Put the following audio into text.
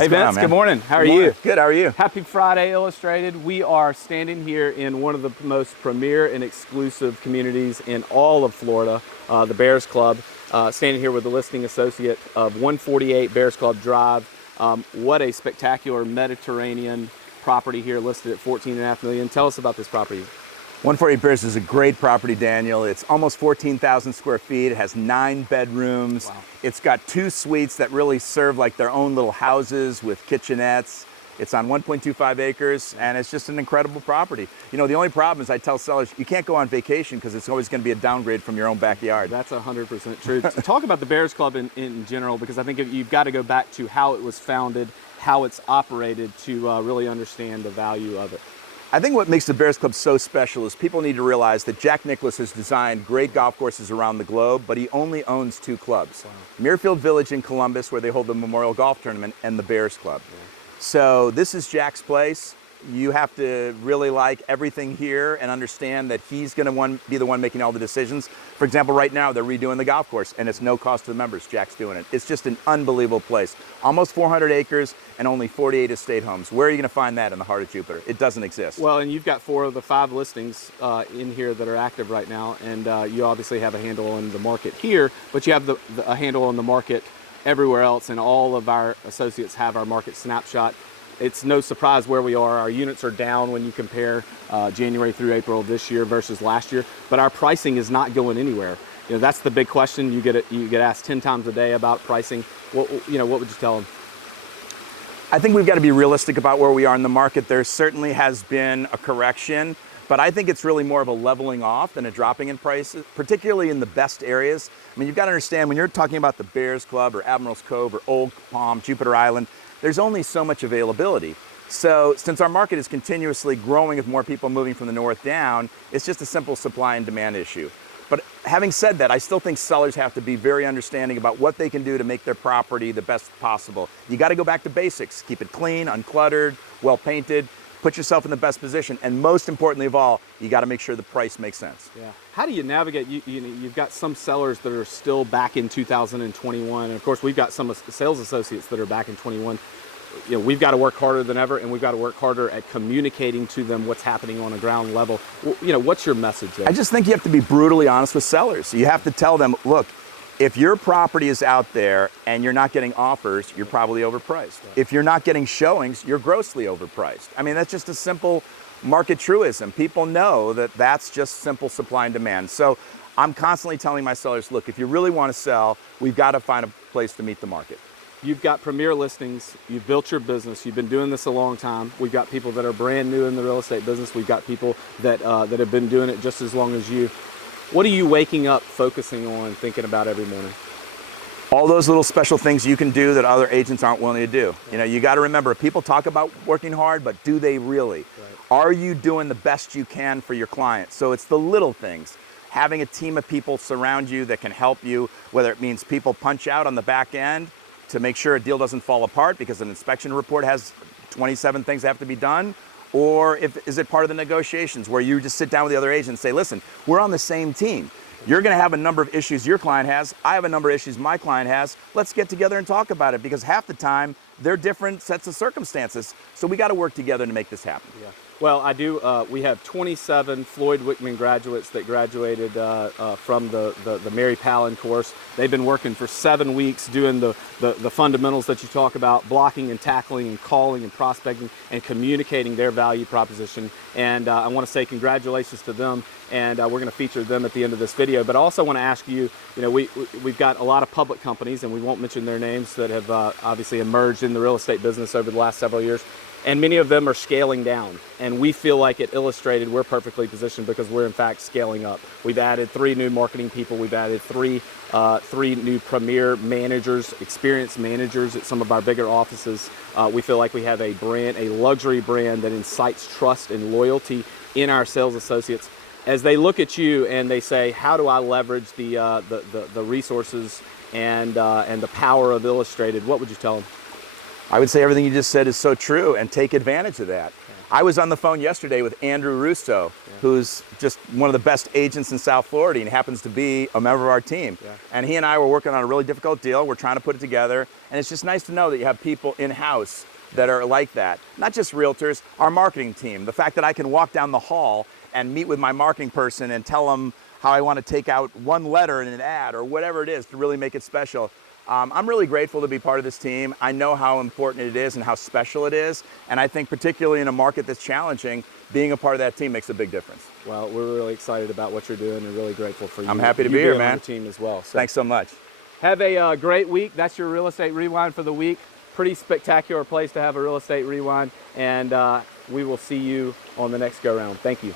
What's Hey going on, Vince, man? good morning. How are you? Good, how are you? Happy Friday Illustrated. We are standing here in one of the most premier and exclusive communities in all of Florida, the Bears Club. Standing here with the listing associate of 148 Bears Club Drive. What a spectacular Mediterranean property here, listed at $14.5 million. Tell us about this property. 148 Bears is a great property, Daniel. It's almost 14,000 square feet. It has 9 bedrooms. Wow. It's got 2 suites that really serve like their own little houses with kitchenettes. It's on 1.25 acres, and it's just an incredible property. You know, the only problem is I tell sellers, you can't go on vacation because it's always going to be a downgrade from your own backyard. That's 100% true. Talk about the Bears Club in general, because I think you've got to go back to how it was founded, how it's operated to really understand the value of it. I think what makes the Bears Club so special is people need to realize that Jack Nicklaus has designed great golf courses around the globe, but he only owns 2 clubs. Wow. Muirfield Village in Columbus, where they hold the Memorial Golf Tournament, and the Bears Club. Yeah. So this is Jack's place. You have to really like everything here and understand that he's going to be the one making all the decisions. For example, right now they're redoing the golf course, and it's no cost to the members. Jack's doing it. It's just an unbelievable place. Almost 400 acres and only 48 estate homes. Where are you going to find that in the heart of Jupiter? It doesn't exist. Well, and you've got 4 of the 5 listings in here that are active right now, and you obviously have a handle on the market here, but you have a handle on the market everywhere else, and all of our associates have our market snapshot. It's no surprise where we are. Our units are down when you compare January through April this year versus last year, but our pricing is not going anywhere. You know, that's the big question. You get asked 10 times a day about pricing. What would you tell them? I think we've got to be realistic about where we are in the market. There certainly has been a correction, but I think it's really more of a leveling off than a dropping in prices, particularly in the best areas. I mean, you've got to understand, when you're talking about the Bears Club or Admiral's Cove or Old Palm, Jupiter Island, there's only so much availability. So since our market is continuously growing with more people moving from the north down, it's just a simple supply and demand issue. But having said that, I still think sellers have to be very understanding about what they can do to make their property the best possible. You got to go back to basics. Keep it clean, uncluttered, well painted, put yourself in the best position, and most importantly of all, you got to make sure the price makes sense. Yeah. How do you navigate? You've got some sellers that are still back in 2021, and of course we've got some sales associates that are back in 21. You know, we've got to work harder than ever, and we've got to work harder at communicating to them what's happening on a ground level. You know, what's your message there? I just think you have to be brutally honest with sellers. You have to tell them, look, if your property is out there and you're not getting offers, you're probably overpriced. If you're not getting showings, you're grossly overpriced. I mean, that's just a simple market truism. People know that that's just simple supply and demand. So I'm constantly telling my sellers, look, if you really want to sell, we've got to find a place to meet the market. You've got premier listings, you've built your business, you've been doing this a long time. We've got people that are brand new in the real estate business. We've got people that have been doing it just as long as you. What are you waking up focusing on, thinking about every morning? All those little special things you can do that other agents aren't willing to do. You know, you got to remember, people talk about working hard, but do they really? Right. Are you doing the best you can for your client? So it's the little things. Having a team of people surround you that can help you, whether it means people punch out on the back end to make sure a deal doesn't fall apart because an inspection report has 27 things that have to be done, or is it part of the negotiations where you just sit down with the other agent and say, listen, we're on the same team. You're going to have a number of issues your client has. I have a number of issues my client has. Let's get together and talk about it, because half the time they're different sets of circumstances. So we got to work together to make this happen. Yeah. Well, I do. We have 27 Floyd Wickman graduates that graduated from the Mary Palin course. They've been working for 7 weeks doing the fundamentals that you talk about, blocking and tackling and calling and prospecting and communicating their value proposition. And I want to say congratulations to them. And we're going to feature them at the end of this video. But I also want to ask you, you know, we've got a lot of public companies, and we won't mention their names, that have obviously emerged in the real estate business over the last several years. And many of them are scaling down. And we feel like at Illustrated, we're perfectly positioned because we're in fact scaling up. We've added 3 new marketing people. We've added three new premier managers, experienced managers at some of our bigger offices. We feel like we have a brand, a luxury brand that incites trust and loyalty in our sales associates. As they look at you and they say, how do I leverage the resources and the power of Illustrated, what would you tell them? I would say everything you just said is so true, and take advantage of that. I was on the phone yesterday with Andrew Russo, who's just one of the best agents in South Florida, and he happens to be a member of our team. Yeah. And he and I were working on a really difficult deal. We're trying to put it together, and it's just nice to know that you have people in-house that are like that. Not just realtors, our marketing team. The fact that I can walk down the hall and meet with my marketing person and tell them how I want to take out one letter in an ad or whatever it is to really make it special. I'm really grateful to be part of this team. I know how important it is and how special it is. And I think particularly in a market that's challenging, being a part of that team makes a big difference. Well, we're really excited about what you're doing and really grateful for you. I'm happy to you be here, being on man. the team as well. So Thanks so much. have a great week. That's your Real Estate Rewind for the week. Pretty spectacular place to have a Real Estate Rewind. And we will see you on the next go round. Thank you.